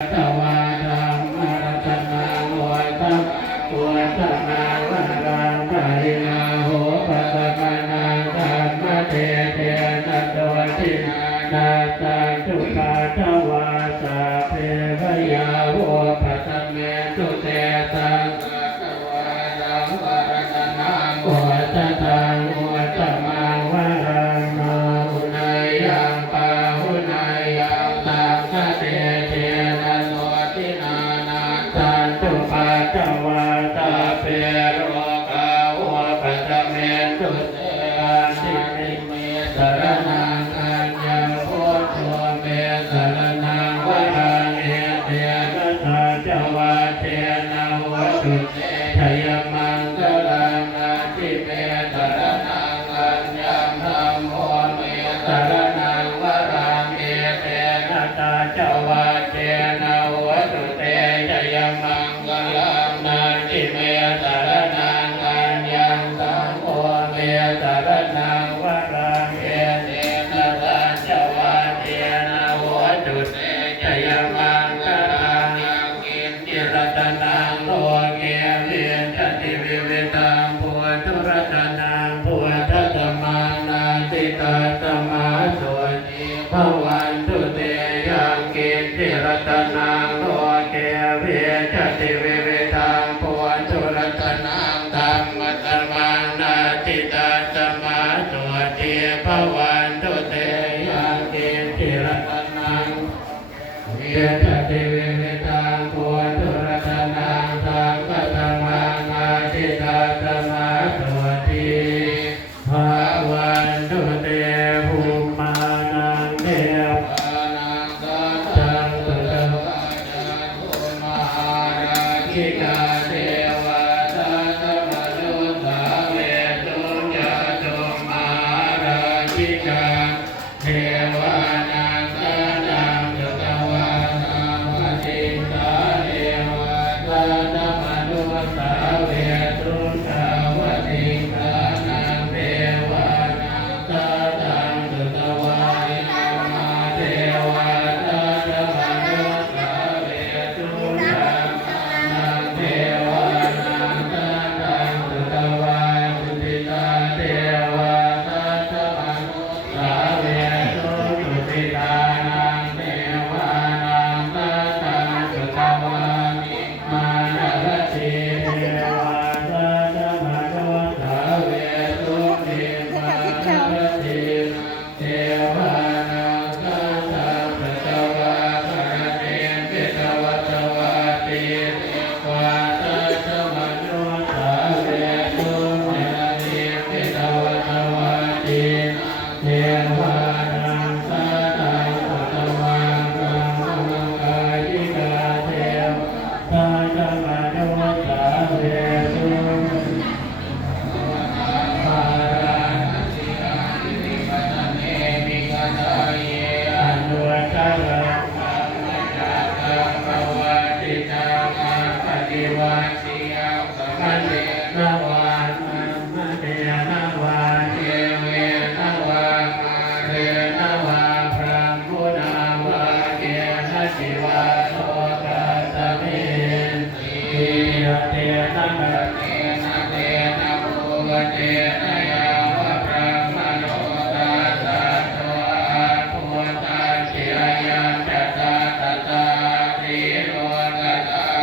ตวารังมรัตนาโหตังวัฒนาวรังปรินาโหปัตตะนาสัมมเทเทนะโตทินาตังทุกขาตวาสะเพพยาโหปัตตะเมตุเตตังตวารังมรัตนาโหตังวัฒมังวรังนาหุนายยังปาหุนายยังตังคเตเทนะโตทินานาตันตุปัตตวาตาเปโรกาโหปัตตะเมตุเตติมิเมสรนังอัญญังพุทโธเมสรนังวรังเอเตนะตาจวาเทนะโหตุเตชยมังคลังนาทิเมสรนังอัญญังธัมโมเมสรนังวรังเอเตนะตาจวาเทนะโหตุเตชยมังคลังนาทิเมสรนังอัญญังธัมโมเมสรนังวรังเอเตนะตาจวาเทนะโหตุเตชยมังคลังกินจิรัตนังโลเกเวียนจติวิเวตังพุทธรัตนังพุทธธรรมานาติตาตมาโสติภวันตุเตยังกินจิรัตนังโลเกเวียนจติวิเวตังพุทธรัตนังธรรมธรรมานาติตาตมาโสติภวันตุเตยังกินจิรัตนังเวียจติวิเวตังพุทธรัตนังสังฆธรรมานาทิตาธรรมาโสติภาวันตุเตภูมานังเทวานังสัจจังตุตวะจันตุมหาราคิกาเท